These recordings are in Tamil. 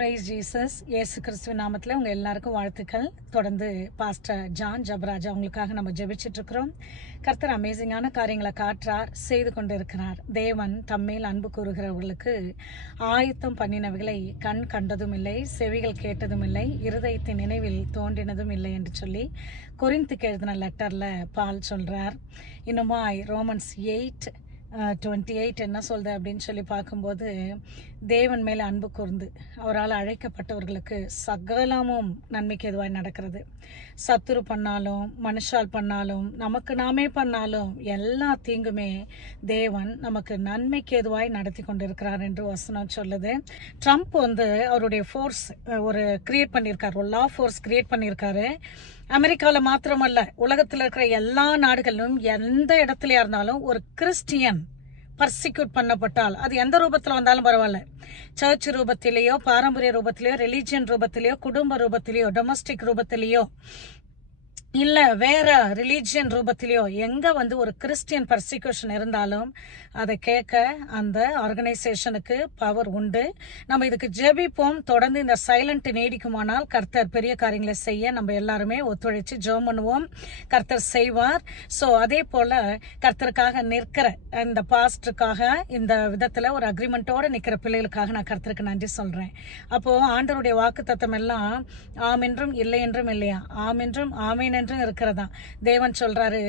Price Jesus. இயேசு கிறிஸ்துவ நாமத்தில் உங்கள் எல்லாருக்கும் வாழ்த்துக்கள். தொடர்ந்து பாஸ்டர் ஜான் ஜபராஜா அவங்களுக்காக நம்ம ஜெபிச்சுட்டு இருக்கிறோம். கர்த்தர் அமேசிங்கான காரியங்களை காற்றார், செய்து கொண்டு இருக்கிறார். தேவன் தம்மேல் அன்பு கூறுகிறவர்களுக்கு ஆயத்தம் பண்ணினவைகளை கண் கண்டதும் இல்லை, செவிகள் கேட்டதும் இல்லை, இருதயத்தின் நினைவில் தோன்றினதும் இல்லை என்று சொல்லி கொரிந்துக்கு எழுதின லெட்டரில் பால் சொல்கிறார். இன்னுமாய் ரோமன்ஸ் 8:28 என்ன சொல்லுது அப்படின்னு சொல்லி பார்க்கும்போது, தேவன் மேலே அன்பு கூர்ந்து அவரால் அழைக்கப்பட்டவர்களுக்கு சகலமும் நன்மைக்கு எதுவாய் நடக்கிறது. சத்துரு பண்ணாலும், மனுஷால் பண்ணாலும், நமக்கு நாமே பண்ணாலும் எல்லா தீங்குமே தேவன் நமக்கு நன்மைக்கு எதுவாய் நடத்தி கொண்டிருக்கிறார் என்று வசனம் சொல்லுது. ட்ரம்ப் அவருடைய ஃபோர்ஸ் ஒரு கிரியேட் பண்ணியிருக்காரு, ஒரு லா ஃபோர்ஸ் கிரியேட் பண்ணியிருக்காரு. அமெரிக்காவில் மாத்திரமல்ல, உலகத்தில் இருக்கிற எல்லா நாடுகளிலும் எந்த இடத்துலயா இருந்தாலும் ஒரு கிறிஸ்டியன் பர்சிக்யூட் பண்ணப்பட்டால், அது எந்த ரூபத்தில் வந்தாலும் பரவாயில்ல, சர்ச் ரூபத்திலேயோ, பாரம்பரிய ரூபத்திலேயோ, ரிலீஜியன் ரூபத்திலேயோ, குடும்ப ரூபத்திலேயோ, டொமஸ்டிக் ரூபத்திலேயோ, இல்ல வேற ரிலீஜியன் ரூபத்திலேயோ, எங்க ஒரு கிறிஸ்டியன் பர்சிக்யூஷன் இருந்தாலும் அதை கேட்க அந்த ஆர்கனைசேஷனுக்கு பவர் உண்டு. நம்ம இதுக்கு ஜெபிப்போம். தொடர்ந்து இந்த சைலண்ட் நீடிக்குமானால் கர்த்தர் பெரிய காரியங்களை செய்ய நம்ம எல்லாருமே ஒத்துழைச்சு ஜெபம் பண்ணுவோம். கர்த்தர் செய்வார். ஸோ அதே போல கர்த்தருக்காக நிற்கிற இந்த பாஸ்டருக்காக இந்த விதத்துல ஒரு அக்ரிமெண்டோட நிற்கிற பிள்ளைகளுக்காக நான் கர்த்தருக்கு நன்றி சொல்றேன். அப்போ ஆண்டவருடைய வாக்கு தத்தம் எல்லாம் ஆம் என்றும் இல்லை என்றும் இல்லையா, ஆம் என்றும் ஆமேன் என்றும் இருக்கிறதா. தேவன் சொல்றாரு,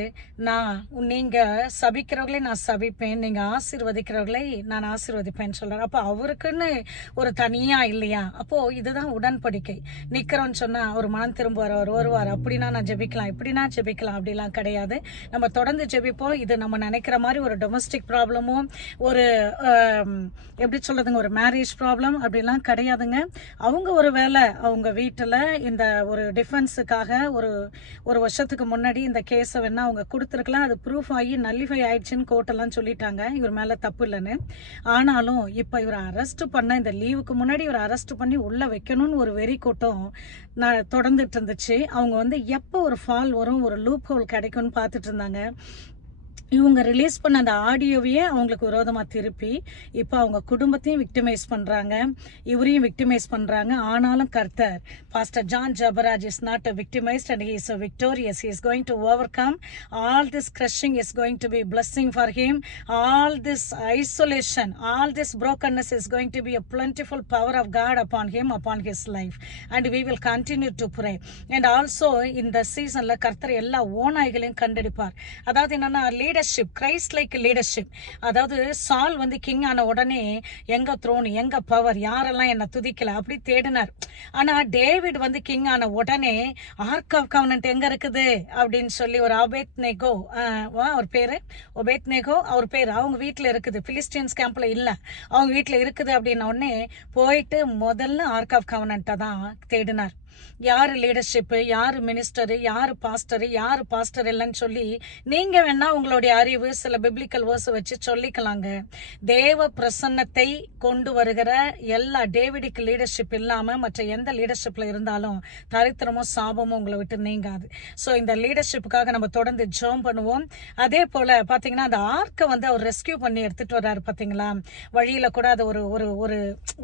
நீங்க சபிக்கிறவர்களை நான் சபிப்பேன், நீங்க ஆசீர்வதிக்கிறவர்களை நான் ஆசீர்வதிப்பேன் சொல்றாரு. அப்போ அவருக்குன்னு ஒரு தனியா இல்லையா? அப்போ இதுதான் உடன்படிக்கை. நிக்கிறோன்னு சொன்னா ஒரு மனம் திரும்புவார், அவர் வருவார், அப்படின்னா நான் ஜெபிக்கலாம், இப்படின்னா ஜெபிக்கலாம், அப்படிலாம் கிடையாது. நம்ம தொடர்ந்து ஜெபிப்போம். இது நம்ம நினைக்கிற மாதிரி ஒரு டொமஸ்டிக் ப்ராப்ளமும், ஒரு எப்படி சொல்றதுங்க, ஒரு மேரேஜ் ப்ராப்ளம் அப்படிலாம் கிடையாதுங்க. அவங்க ஒரு வேலை அவங்க வீட்டுல இந்த ஒரு டிஃபென்ஸுக்காக ஒரு வருஷத்துக்கு முன்னாடி இந்த கேஸை வேணா அவங்க கொடுத்துருக்கலாம். அது ப்ரூஃப் ஆகி நல்லிஃபை ஆயிடுச்சுன்னு கோர்ட்டெல்லாம் சொல்லிட்டாங்க, இவர் மேல தப்பு இல்லைன்னு. ஆனாலும் இப்ப இவரை அரெஸ்ட் பண்ண, இந்த லீவுக்கு முன்னாடி இவரை அரெஸ்ட் பண்ணி உள்ள வைக்கணும்னு ஒரு வெறி கூட்டம் தொடர்ந்துட்டு இருந்துச்சு. அவங்க எப்போ ஒரு ஃபால் வரும், ஒரு லூப் ஹோல் கிடைக்கும்னு பார்த்துட்டு இருந்தாங்க. இவங்க ரிலீஸ் பண்ண அந்த ஆடியோவையே அவங்களுக்கு விரோதமா திருப்பி இப்போ அவங்க குடும்பத்தையும் விக்டிமைஸ் பண்றாங்க, இவரையும் விக்டிமைஸ் பண்றாங்க. ஆனாலும் கர்த்தர், pastor John Jebaraj is not a victimized and he is a victorious. He is going to overcome. All this crushing is going to be blessing for him. All this isolation, all this brokenness is going to be a plentiful power of God upon him, upon his life. And we will continue to pray. And also in the seasonல கர்த்தர் எல்லா ஓநாய்களையும் கண்டெடுப்பார். அதாவது என்னன்னா, லீடர்ஷிப், கிரைஸ்ட் லைக் லீடர்ஷிப். அதாவது சால் கிங் ஆன உடனே எங்க த்ரோன், எங்க பவர், யாரெல்லாம் என்ன துதிக்கல அப்படி தேடினார். ஆனா டேவிட் கிங் ஆன உடனே ஆர்க் ஆஃப் கவனன்ட் எங்க இருக்குது அப்படின்னு சொல்லி ஒரு ஒபேத்நேகோ, அவர் பேரு ஒபேத்நேகோ, அவர் பேரு அவங்க வீட்டுல இருக்குது, பிலிஸ்டியன்ஸ் கேம்ப்ல இல்ல, அவங்க வீட்டுல இருக்குது அப்படின்ன உடனே போயிட்டு முதல்ல ஆர்க் ஆஃப் கவனன்ட்டை தான் தேடினார். யாரு லீடர்ஷிப், யாரு மினிஸ்டர், யாரு பாஸ்டர் இல்லைன்னு சொல்லி நீங்க வேணா உங்களுடைய அறிவு சில பிப்ளிக்கல் வேர்ஸ் வச்சு சொல்லிக்கலாங்க. தேவ பிரசன்னத்தை கொண்டு வருகிற எல்லா டேவிடிக்கு லீடர்ஷிப் இல்லாம மற்ற எந்த லீடர்ஷிப்ல இருந்தாலும் தரித்திரமும் சாபமும் உங்களை விட்டு நீங்காது. சோ இந்த லீடர்ஷிப்புக்காக நம்ம தொடர்ந்து ஜெபம் பண்ணுவோம். அதே போல பாத்தீங்கன்னா அந்த ஆர்க்கை அவர் ரெஸ்கியூ பண்ணி எடுத்துட்டு வர்றாரு பாத்தீங்களா. வழியில கூட அது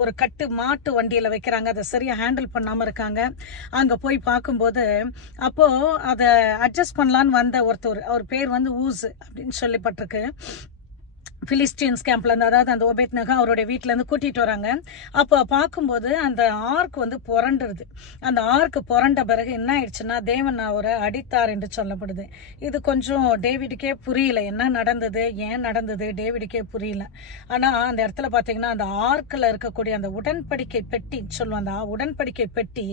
ஒரு கட்டு மாட்டு வண்டியில வைக்கிறாங்க, அதை சரியா ஹேண்டில் பண்ணாம இருக்காங்க. அங்க போய் பார்க்கும்போது அப்போ அதை அட்ஜஸ்ட் பண்ணலான்னு வந்த ஒருத்தர், அவர் பேர் ஊஸ் அப்படின்னு சொல்லப்பட்டிருக்கு. பிலிஸ்டியன்ஸ் கேம்ப்ல இருந்து, அதாவது அந்த ஒபேத்நேகோ அவருடைய வீட்டுல இருந்து கூட்டிட்டு வராங்க. அப்போ பார்க்கும்போது அந்த ஆர்க் புரண்டுருது. அந்த ஆர்க் புரண்ட பிறகு என்ன ஆயிடுச்சுன்னா, தேவன் அவரை அடித்தார் என்று சொல்லப்படுது. இது கொஞ்சம் டேவிடுக்கே புரியல, என்ன நடந்தது, ஏன் நடந்தது, டேவிடுக்கே புரியல. ஆனா அந்த இடத்துல பாத்தீங்கன்னா அந்த ஆர்க்ல இருக்கக்கூடிய அந்த உடன்படிக்கை பெட்டி சொல்லுவோம், அந்த உடன்படிக்கை பெட்டி,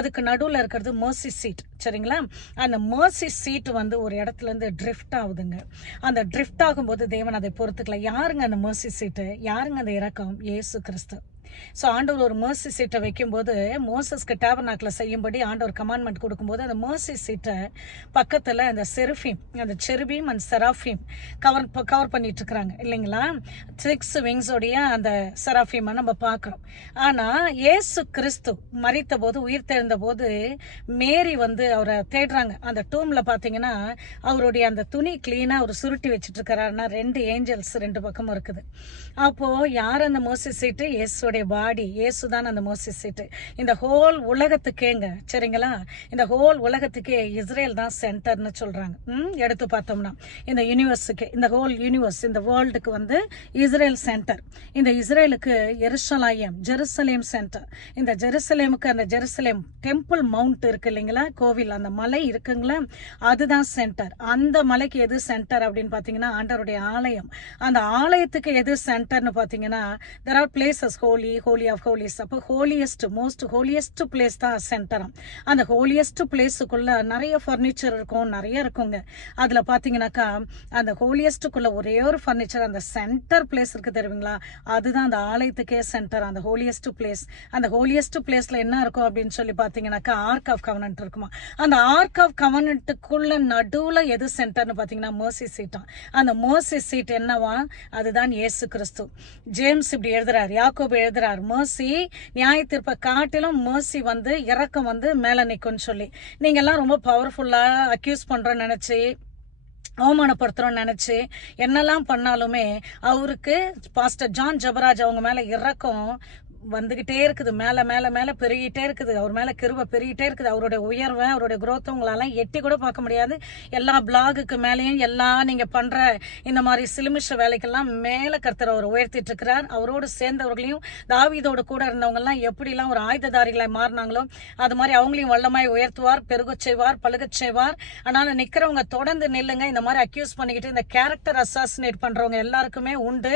அதுக்கு நடுவுல இருக்கிறது மர்சி சீட், சரிங்களா. அந்த மர்சி சீட் ஒரு இடத்துல இருந்து ட்ரிஃப்ட் ஆகுதுங்க. அந்த ட்ரிஃப்ட் ஆகும்போது தேவன் அதை பொறுத்து யாருங்க அந்த மர்சி சீட்டு, யாருங்க அந்த இரக்கம், இயேசு கிறிஸ்து. சோ ஆண்டவர் ஒரு மர்சி சீட்டை வைக்கும்போது, மோசஸ்க்கு டேபர்னாக்கில் செய்யும்படி ஆண்டவர் கமாண்ட்மெண்ட் கொடுக்கும்போது, அந்த மர்சி சீட்டை பக்கத்துல அந்த செருஃபீம், அந்த செருபீம் அண்ட் செராஃபீம் கவர் பண்ணிட்டு இருக்கிறாங்க இல்லைங்களா. 6 விங்ஸோடைய அந்த செராஃபீமை நம்ம பார்க்கிறோம். ஆனா இயேசு கிறிஸ்து மரித்த போது, உயிர் தெழுந்த போது மேரி அவரை தேடுறாங்க. அந்த டூம்ல பாத்தீங்கன்னா அவருடைய அந்த துணி கிளீனா அவர் சுருட்டி வச்சுட்டு இருக்கிறாருன்னா 2 ஏஞ்சல்ஸ் 2 பக்கமும் இருக்குது. அப்போ யார் அந்த மர்சி சீட்டு? இயேசுடைய இயேசுனுடைய பாடி, இயேசு தான் அந்த மோசி சீட்டு. இந்த ஹோல் உலகத்துக்கேங்க, சரிங்களா, இந்த ஹோல் உலகத்துக்கே இஸ்ரேல் தான் சென்டர்னு சொல்றாங்க. எடுத்து பார்த்தோம்னா இந்த யூனிவர்ஸுக்கு, இந்த ஹோல் யூனிவர்ஸ், இந்த வேர்ல்டுக்கு வந்து இஸ்ரேல் சென்டர். இந்த இஸ்ரேலுக்கு ஜெருசலேம் சென்டர். இந்த ஜெருசலேமுக்கு அந்த ஜெருசலேம் டெம்பிள் மவுண்ட் இருக்கு இல்லைங்களா, கோவில், அந்த மலை இருக்குங்களா, அதுதான் சென்டர். அந்த மலைக்கு எது சென்டர் அப்படின்னு பாத்தீங்கன்னா ஆண்டவருடைய ஆலயம். அந்த ஆலயத்துக்கு எது சென்டர்னு பாத்தீங்கன்னா there are places holy of holies. அப்போ மோஸ்ட் ஹோலியஸ்ட் பிளேஸ் தான் சென்டரம். அந்த ஹோலியஸ்ட் பிளேஸுக்குள்ள நிறைய ஃபர்னிச்சர் இருக்கும், நிறைய இருக்குங்க. அதுல பாத்தீங்கன்னாக்கா அந்த ஹோலியஸ்டுக்குள்ள ஒரே ஒரு ஃபர்னிச்சர், அந்த சென்டர் பிளேஸ் இருக்கு தெரியுங்களா, அதுதான் அந்த ஆலயத்துக்கே சென்டர், அந்த ஹோலியஸ்ட் பிளேஸ். அந்த ஹோலியஸ்ட் பிளேஸ்ல என்ன இருக்கும் அப்படின்னு சொல்லி பாத்தீங்கன்னாக்கா ஆர்க் ஆஃப் கவனன்ட் இருக்குமா. அந்த ஆர்க் ஆஃப் கவனன்ட்டுக்குள்ள நடுவுல எது சென்டர்னு பாத்தீங்கன்னா மர்சி சீட்டா. அந்த மர்சி சீட் என்னவா, அதுதான் இயேசு கிறிஸ்து. ஜேம்ஸ் இப்படி எழுதுறாரு, யாக்கோபு எழுதுறாரு, மர்சி நியாய தீர்ப்பை காட்டிலும் மர்சி வந்து இரக்கம் வந்து மேல நிக்கும்னு சொல்லி. நீங்க எல்லாம் ரொம்ப பவர்ஃபுல்லா அக்யூஸ் பண்றோம்னு நினைச்சு, அவமானப்படுத்துறோம்னு நினைச்சு என்னெல்லாம் பண்ணாலுமே அவருக்கு பாஸ்டர் ஜான் ஜபராஜ் அவங்க மேல இரக்கம் வந்துகிட்டே இருக்குது, மேல மேல மேல பெருகிட்டே இருக்குது. அவர் மேல கிருபை பெருகிட்டே இருக்குது. அவருடைய உயர்வை, அவருடைய குரோத்தை உங்களால எட்டி கூட பார்க்க முடியாது. எல்லா பிளாகுக்கு மேலேயும் எல்லாம் நீங்க பண்ற இந்த மாதிரி சிலுமிஷ வேலைக்கெல்லாம் மேல கர்த்தர் அவர் உயர்த்திட்டு இருக்கிறார். அவரோடு சேர்ந்தவர்களையும் தாவீதோடு கூட இருந்தவங்க எல்லாம் எப்படி எல்லாம் ஒரு ஆயுததாரிகளை மாறினாங்களோ அது மாதிரி அவங்களையும் வல்லமாய் உயர்த்துவார், பெருகச் செய்வார், பழுகச் செய்வார். அதனால நிக்கிறவங்க தொடர்ந்து நில்லுங்க. இந்த மாதிரி அக்யூஸ் பண்ணிக்கிட்டு இந்த கேரக்டர் அசாசினேட் பண்றவங்க எல்லாருக்குமே உண்டு,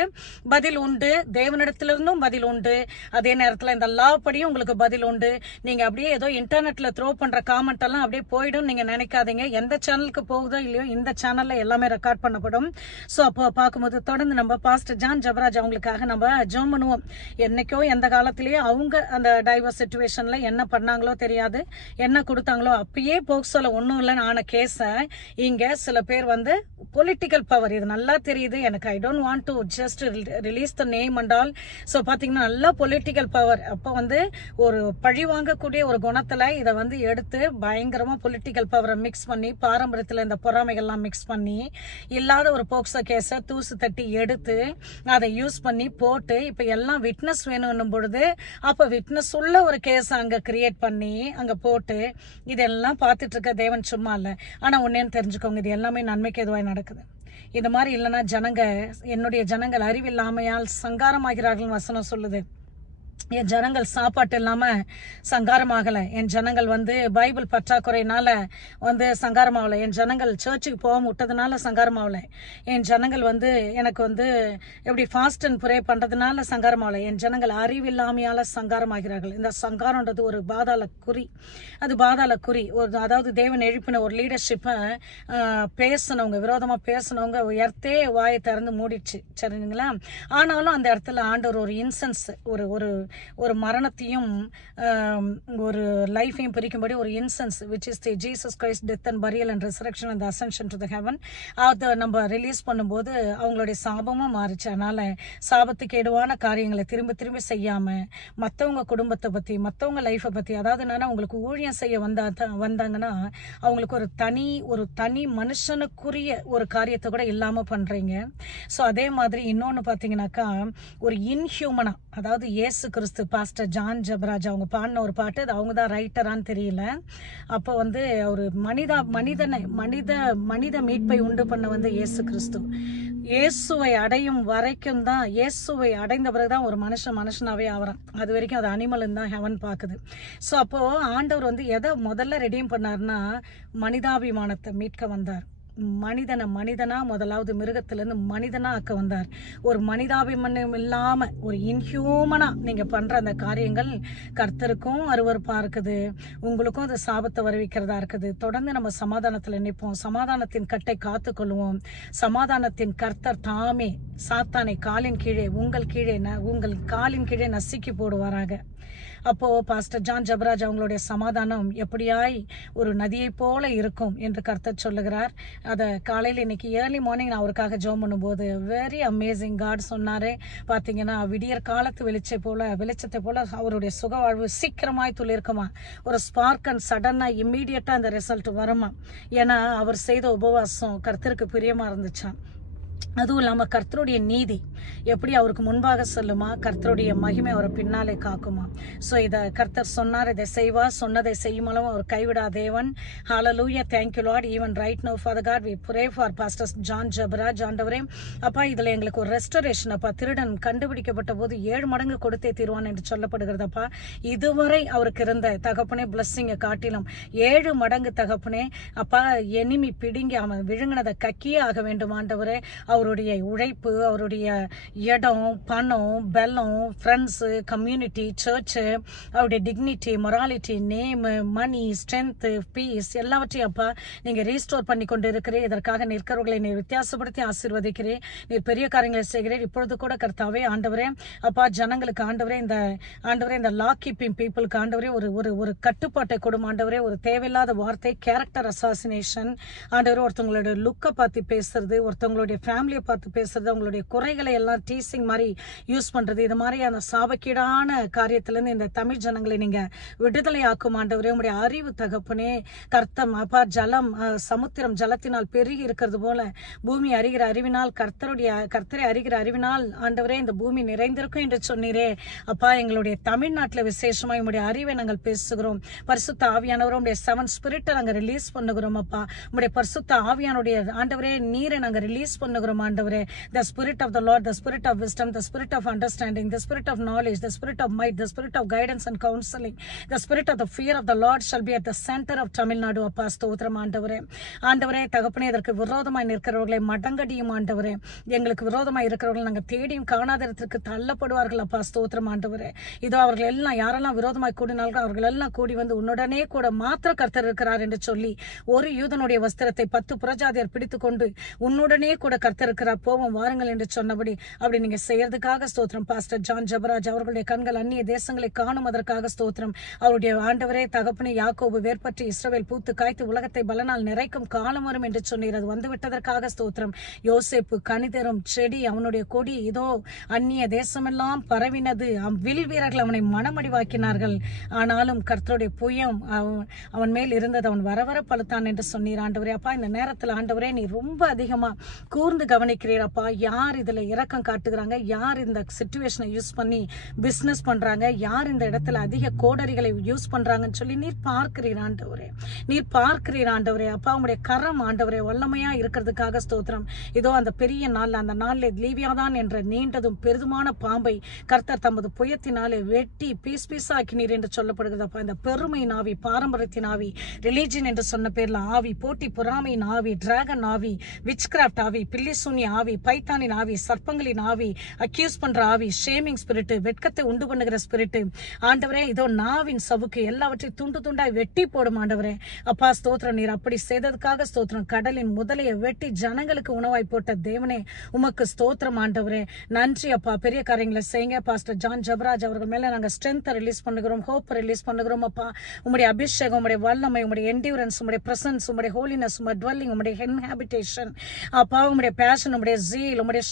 பதில் உண்டு. தேவனிடத்திலிருந்தும் பதில் உண்டு. அதே நேரத்தில் இந்த லா படியும் உங்களுக்கு பதில் உண்டு. நீங்க அப்படியே ஏதோ இன்டர்நெட்ல த்ரோ பண்ற காமெண்ட் எல்லாம் அப்படியே போயிடும் நீங்க நினைக்காதீங்க. எந்த சேனலுக்கு போகுதோ இல்லையோ இந்த சேனல்ல எல்லாமே ரெக்கார்ட் பண்ணப்படும். சோ அப்போ பார்க்கும்போது தொடர்ந்து நம்ம பாஸ்டர் ஜான் ஜபராஜ் அவங்களுக்காக நம்ம ஜெபம் பண்ணுவோம். என்னைக்கோ எந்த காலத்திலேயே அவங்க அந்த டைவர்ஸ் சிச்சுவேஷன்ல என்ன பண்ணாங்களோ தெரியாது, என்ன கொடுத்தாங்களோ அப்பயே போக்சோல ஒன்னும் இல்லைன்னு ஆன கேஸ இங்க சில பேர் வந்து பொலிட்டிக்கல் பவர், இது நல்லா தெரியுது எனக்கு. I don't want to just release the name and all. So பாத்தீங்கன்னா நல்லா பொலிட்டிக்கல் பவர். அப்போ வந்து ஒரு பழி வாங்கக்கூடிய ஒரு குணத்துல இதை வந்து எடுத்து பயங்கரமா பொலிட்டிக்கல் பவரை மிக்ஸ் பண்ணி, பாரம்பரியத்துல இந்த பொறாமைகள்லாம் மிக்ஸ் பண்ணி இல்லாத ஒரு போக்சோ கேஸ தூசு தட்டி எடுத்து அதை யூஸ் பண்ணி போட்டு இப்ப எல்லாம் விட்னஸ் வேணும்னும் பொழுது அப்ப விட்னஸ் உள்ள ஒரு கேஸ் அங்க கிரியேட் பண்ணி அங்க போட்டு இதெல்லாம் பார்த்துட்டு இருக்க தேவன் சும்மா இல்ல. ஆனா ஒன்னேன்னு தெரிஞ்சுக்கோங்க, இது எல்லாமே நன்மைக்கு எதுவாய் நடக்குது. இந்த மாதிரி இல்லைன்னா என்னுடைய ஜனங்கள் அறிவில்லாமையால் சங்காரமாகிறார்கள் வசனம் சொல்லுது. என் ஜனங்கள் சாப்பாட்டு இல்லாம சங்காரமாகல, என் ஜனங்கள் வந்து பைபிள் பற்றாக்குறையினால வந்து சங்காரமாகல, என் ஜனங்கள் சர்ச்சுக்கு போகாம விட்டதுனால சங்காரமாகல, என் ஜனங்கள் வந்து எனக்கு வந்து எப்படி ஃபாஸ்ட் அண்ட் ப்ரே பண்றதுனால சங்காரமாகல, என் ஜனங்கள் அறிவில்லாமையால சங்காரமாகிறார்கள். இந்த சங்காரம்ன்றது ஒரு பாதாள குறி, அது பாதாள குறி. ஒரு அதாவது தேவன் எழுப்பின ஒரு லீடர்ஷிப்பை பேசினவங்க, விரோதமா பேசினவங்க உயர்த்தே வாயை திறந்து மூடிடுச்சு, சரிங்களா. ஆனாலும் அந்த இடத்துல ஆண்டவர் ஒரு இன்சென்ஸ், ஒரு மரணத்தையும் ஒரு லைஃபையும் பிரிக்கும்படி ஒரு incense which is the Jesus Christ death and burial and resurrection and the ascension to the heaven அதை நம்ம ரிலீஸ் பண்ணும்போது அவங்களுடைய சாபமும் மாறிச்சு. அதனால சாபத்துக்கு ஏதுவான காரியங்களை திரும்ப திரும்ப செய்யாம மற்றவங்க குடும்பத்தை பத்தி, மற்றவங்க லைஃபை பத்தி, அதாவது என்னன்னா உங்களுக்கு ஊழியம் செய்ய வந்தாங்கன்னா அவங்களுக்கு ஒரு தனி மனுஷனுக்குரிய ஒரு காரியத்தை கூட இல்லாம பண்றீங்க. ஸோ அதே மாதிரி இன்னொன்னு பாத்தீங்கன்னாக்கா ஒரு இன்ஹியூமனா, அதாவது இயேசு கிறிஸ்து பாஸ்டர் ஜான் ஜபராஜ் அவங்க பாடின ஒரு பாட்டு, அது அவங்க தான் ரைட்டரான்னு தெரியல. அப்போ வந்து ஒரு மனித மீட்பை உண்டு பண்ண வந்து இயேசு கிறிஸ்து. இயேசுவை அடையும் வரைக்கும் தான், இயேசுவை அடைந்த பிறகுதான் ஒரு மனுஷனாவே ஆகிறான். அது வரைக்கும் அது அனிமல்னு தான் ஹெவன் பாக்குது. ஸோ அப்போ ஆண்டவர் வந்து எதை முதல்ல ரெடியும் பண்ணார்னா மனிதாபிமானத்தை மீட்க வந்தார். மனிதனா முதலாவது மிருகத்திலிருந்து மனிதனா ஆக்க வந்தார். ஒரு மனிதாபிமானம் இல்லாம ஒரு இன்ஹியூமனா நீங்க பண்ற அந்த காரியங்கள் கர்த்தருக்கும் அருவருப்பா இருக்குது, உங்களுக்கும் அது சாபத்தை வருவிக்கிறதா இருக்குது. தொடர்ந்து நம்ம சமாதானத்துல நிற்போம், சமாதானத்தின் கட்டை காத்து கொள்வோம். சமாதானத்தின் கர்த்தர் தாமே சாத்தானை உங்கள் காலின் கீழே நசுக்கி போடுவாராக. அப்போ பாஸ்டர் ஜான் ஜபராஜ் அவங்களுடைய சமாதானம் எப்படியாய் ஒரு நதியை போல இருக்கும் என்று கர்த்தர் சொல்லுகிறார். அதை காலையில் இன்னைக்கு ஏர்லி மார்னிங் நான் அவருக்காக ஜெபம் பண்ணும்போது வெரி அமேசிங் காட் சொன்னாரு. பாத்தீங்கன்னா விடியற் காலத்து வெளிச்சத்தை போல அவருடைய சுகவாழ்வு சீக்கிரமாய் துளிர்க்குமா, ஒரு ஸ்பார்க் அண்ட் சடனா இம்மீடியட்டா அந்த ரிசல்ட் வருமா. ஏன்னா அவர் செய்த உபவாசம் கர்த்தருக்கு பிரியமா இருந்துச்சான். அதுவும் இல்லாம கர்த்தருடைய நீதி எப்படி அவருக்கு முன்பாக சொல்லுமா, கர்த்தருடைய மகிமை அவரை பின்னாலே காக்குமா. சோ இத கர்த்தர் சொன்னார், இதை செய்வா, சொன்னதை செய்யும் அளவு அவர் கைவிடா தேவன். ஹalleluya, thank you Lord. Even right now Father God, we pray for Pastor John Jabraj. ஆண்டவரே அப்பா, இதுல எங்களுக்கு ஒரு ரெஸ்டரேஷன் அப்பா. திருடன் கண்டுபிடிக்கப்பட்ட போது 7 மடங்கு கொடுத்தே தீர்வான் என்று சொல்லப்படுகிறதப்பா. இதுவரை அவருக்கு இருந்த தகப்பனே பிளஸ்ஸிங்க காட்டிலும் 7 மடங்கு தகப்பனே அப்பா, எனிமி பிடுங்கி அவன் விழுங்கினதை கக்கியே ஆக வேண்டும் ஆண்டவரே. அவருடைய உழைப்பு, அவருடைய இடம், பணம், பெல்லம், ஃப்ரெண்ட்ஸு, கம்யூனிட்டி, சர்ச்சு, அவருடைய டிக்னிட்டி, மொராலிட்டி, நேம், மணி, ஸ்ட்ரென்த், பீஸ் எல்லாவற்றையும் அப்பா நீங்க ரீஸ்டோர் பண்ணி கொண்டு இருக்கிறேன். இதற்காக நிற்கிறவர்களை நீர் வித்தியாசப்படுத்தி ஆசீர்வதிக்கிறேன். நீர் பெரிய காரியங்களை செய்கிறேன். இப்பொழுது கூட கர்த்தாவே ஆண்டவரே அப்பா, ஜனங்களுக்கு ஆண்டவரே இந்த லா கீப்பிங் பீப்புளுக்கு ஆண்டவரே ஒரு கட்டுப்பாட்டை கொடும் ஆண்டவரே. ஒரு தேவையில்லாத வார்த்தை, கேரக்டர் அசாசினேஷன் ஆண்டவரே, ஒருத்தவங்களோட லுக்கை பார்த்து பேசுறது, ஒருத்தவங்களுடைய ஃபேமிலியை பார்த்து பேசுறது, அவங்களுடைய குறைகளை எல்லாம் டீசிங் மாதிரி யூஸ் பண்றது, இது மாதிரியான சாபக்கீடான காரியத்திலிருந்து இந்த தமிழ் ஜனங்களை நீங்க விடுதலை ஆக்கும் ஆண்டவரே. உங்களுடைய அறிவு தகப்பனே கர்த்தம் அப்பா, ஜலம் சமுத்திரம் ஜலத்தினால் பெருகி இருக்கிறது போல பூமி அறிகிற அறிவினால், கர்த்தரை அறிகிற அறிவினால் ஆண்டவரே இந்த பூமி நிறைந்திருக்கும் என்று சொன்னீரே அப்பா. எங்களுடைய தமிழ்நாட்டில் விசேஷமா உங்களுடைய அறிவை நாங்கள் பேசுகிறோம். பரிசுத்த ஆவியானவரும் உங்களுடைய 7 ஸ்பிரிட்டை நாங்கள் ரிலீஸ் பண்ணுகிறோம் அப்பா. உங்களுடைய பரிசுத்த ஆவியானுடைய ஆண்டவரே நீரை நாங்கள் ரிலீஸ் பண்ணுகிறோம் ஆண்டவரே. The spirit of the Lord, the spirit of wisdom, the spirit of understanding, the spirit of knowledge, the spirit of might, the spirit of guidance and counseling, the spirit of the fear of the Lord shall be at the center of Tamil Nadu அப்பா. ஸ்தோத்திரம் ஆண்டவரே தகப்பனே, இதற்கு விரோதமாய் நிற்கிறவர்களை மடங்கடியும் ஆண்டவரே. எங்களுக்கு விரோதமாய் இருக்கிறவர்கள் நாங்கள் தேடியும் காணாத இடத்திற்கு தள்ளப்படுவார்கள் அப்பா. ஸ்தோத்திரம் ஆண்டவரே. இதோ அவர்கள் எல்லாம் யாரெல்லாம் விரோதமாய் கூடினார்கள் அவர்கள் எல்லாம் கூடி வந்து உன்னுடனே கூட மாத்திர கர்த்தர் இருக்கிறார் என்று சொல்லி ஒரு யூதனுடைய வஸ்திரத்தை 10 புறஜாதியர் பிடித்துக் கொண்டு உன்னுடனே கூட கர்த்தர் இருக்கிறார், போவோம் வாருங்கள் என்று சொன்னபடி அப்படி நீங்க செய்யறதுக்காக ஸ்தோத்திரம். பாஸ்டர் ஜான் ஜபராஜ் அவர்களுடைய கண்கள் அந்நிய தேசங்களை காணும், அதற்காக ஸ்தோத்திரம். அவருடைய ஆண்டவரே தகப்பனே, யாக்கோபு வேர்பற்றி இஸ்ரவேல் பூத்து காய்த்து உலகத்தை பலனால் நிறைக்கும் காலம் வரும் என்று சொன்னீர். அது வந்து விட்டதற்காக ஸ்தோத்திரம். யோசேப்பு கனிதரும் செடி, அவனுடைய கொடி இதோ அந்நிய தேசமெல்லாம் பரவினது. வில் வீரர்கள் அவனை மனமடிவாக்கினார்கள், ஆனாலும் கர்த்தருடைய புயம் அவன் மேல் இருந்தது, அவன் வர பழுத்தான் என்று சொன்னீர் ஆண்டவரே. அப்பா, இந்த நேரத்தில் ஆண்டவரே நீ ரொம்ப அதிகமா கூர்ந்து கவனிக்கிறீரப்பா. யார் இதுல இரக்கம் காட்டுகிறாங்க, யார் இந்த சிச்சுவேஷனை யூஸ் பண்ணி பிசினஸ் பண்றாங்க, யார் இந்த இடத்துல அதிக கோடரிகளை யூஸ் பண்றாங்கன்னு சொல்லி நீர் பார்க்கிறீர் ஆண்டவரே. அப்பா, உங்களுடைய கரம் ஆண்டவரே வல்லமையா இருக்கிறதுக்காக ஸ்தோத்திரம். இதோ அந்த பெரிய நாள், அந்த நாளில் லீவியாதான் என்ற நீண்டதும் பெரிதுமான பாம்பை கர்த்தர் தமது புயத்தினாலே வெட்டி பீஸ் ஆக்கினீர் என்று சொல்லப்படுகிறது அப்பா. இந்த பெருமை நாவி, பாரம்பரியத்தின் ஆவி, ரிலீஜன் என்று சொன்ன பேர்ல ஆவி, போட்டி பொறாமையின் ஆவி, டிராகன் ஆவி, விச் கிராஃப்ட் ஆவி, பில்லிசூனி ஆவி, பைத்தானின் ஆவி, சர்ப்பங்களின் ஆவி, அக்யூஸ் பண்ற ஆவி, ஷேமிங் ஸ்பிரிட், வெட்கத்தை உண்டு பண்ணுகிற ஸ்பிரிட் ஆண்டவரே, இதோ நாவின் சவுக்கு எல்லாவற்றையும் துண்டு துண்டாய் வெட்டி போடும் ஆண்டவரே. அப்பா ஸ்தோத்திரம். நீர் அப்படி செய்ததுக்காக ஸ்தோத்திரம். கடலின் முதலையை வெட்டி ஜனங்களுக்கு உணவாய் போட்ட தேவனே உமக்கு ஸ்தோத்திரம் ஆண்டவரே. நன்றி அப்பா. பெரிய காரியங்களை செய்யுங்க. பாஸ்டர் ஜான் ஜபராஜ் அவர்கள் மேல நாங்க ஸ்ட்ரென்த் ரிலீஸ் பண்ணுகிறோம், ஹோப் ரிலீஸ் பண்ணுகிறோம் அப்பா. உங்களுடைய அபிஷேகம், உங்களுடைய வல்லமை, உங்களுடைய என்டியூரன்ஸ், உங்களுடைய பிரசன்ஸ், உங்களுடைய ஹோலினஸ், உங்களுடைய டுவெல்லிங், உங்களுடைய இன்ஹாபிடேஷன் அப்பா, உங்களுடைய பேஷன், உங்களுடைய zeal, உங்களுடைய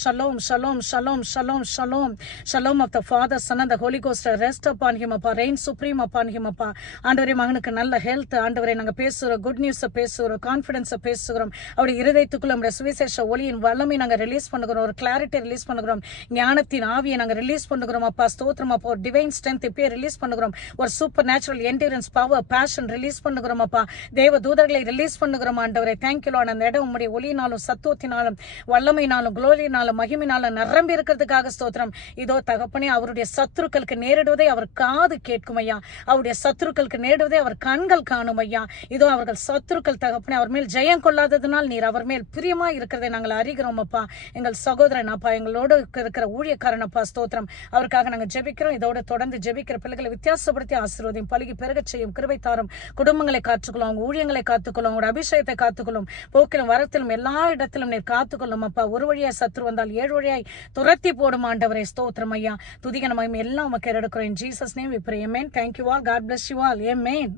shalom of the Father, Son and the Holy Ghost rest upon him அப்பா. reign supreme upon him அப்பா. ஆண்டவரே, மகனுக்கு நல்ல ஹெல்த் ஆண்டவரே நாங்க பேசுகிறோம், குட் நியூஸ் பேசுகிறோம், கான்பிடன்ஸ் பேசுகிறோம். அவருடைய இருதயத்துக்குள்ள நம்முடைய சுவிசேஷ ஒளியின் வல்லமை நாங்க ரிலீஸ் பண்ணுகிறோம், ஒரு கிளாரிட்டி ரிலீஸ் பண்ணுகிறோம், ஞானத்தின் ஆவியை நாங்க ரிலீஸ் பண்ணுகிறோம் அப்பா. ஸ்தோத்திரம் அப்பா. ஒரு டிவைன் ஸ்ட்ரென்த் இப்பயே ரிலீஸ் பண்ணுகிறோம், ஒரு supernatural endurance, power, passion release பண்ணுகிறோம் அப்பா. தேவ தூதர்களை ரிலீஸ் பண்ணுகிறோம் ஆண்டவரே. Thank you lord. அந்த இடம் உங்களுடைய ஒளியினாலும் சத்துவத்தினாலும் வல்லமையினாலும் குளோரியினாலும் மகிமையினாலும் நிரம்பி இருக்கிறதுக்காக ஸ்தோத்திரம். இதோ தகப்பனே, அவருடைய சத்துருக்களுக்கு நேரிடுவதை அவர் காது கேட்கும் ஐயா, அவருடைய சத்துருக்களுக்கு நேரிடுவதை அவர் கண்கள் காணும் ஐயா. இதோ அவர்கள் சத்துருக்கள் தகப்பனே அவர் மேல் ஜெயம் கொள்ளாததுனால் நீர் அவர் மேல் பிரியமா இருக்கிறதை நாங்கள் அறிகிறோம் அப்பா. எங்கள் சகோதரன் அப்பா, எங்களோடு இருக்கிற ஊழியக்காரன் அப்பா ஸ்தோத்திரம். அவருக்காக நாங்கள் ஜெபிக்கிறோம். இதோட தொடர்ந்து ஜெபிக்கிற பிள்ளைகளை வித்தியாசப்படுத்தி ஆசீர்வதியும், பலுகி பெருகச் செய்யும், கிருபை தாரும், குடும்பங்களை காத்துக்கொள்ளும், அவங்க ஊழியங்களை காத்துக்கொள்ளும், அவங்களோட அபிஷேகத்தை காத்துக்கொள்ளும், போக்கிலும் வரத்திலும் எல்லா இடத்திலும் நீர் காத்துக்கொள்ளும் அப்பா. ஒரு வழியாய் சத்துரு வந்தால் 7 வழியாய் துரத்தி போடும் ஆண்டவரே. ஸ்தோத்திரம் ஐயா. துதிகன மகிமை எல்லாம் உமக்கு எடுக்கிறோம். In Jesus name we pray. Amen. Thank you all. God bless you all. Amen.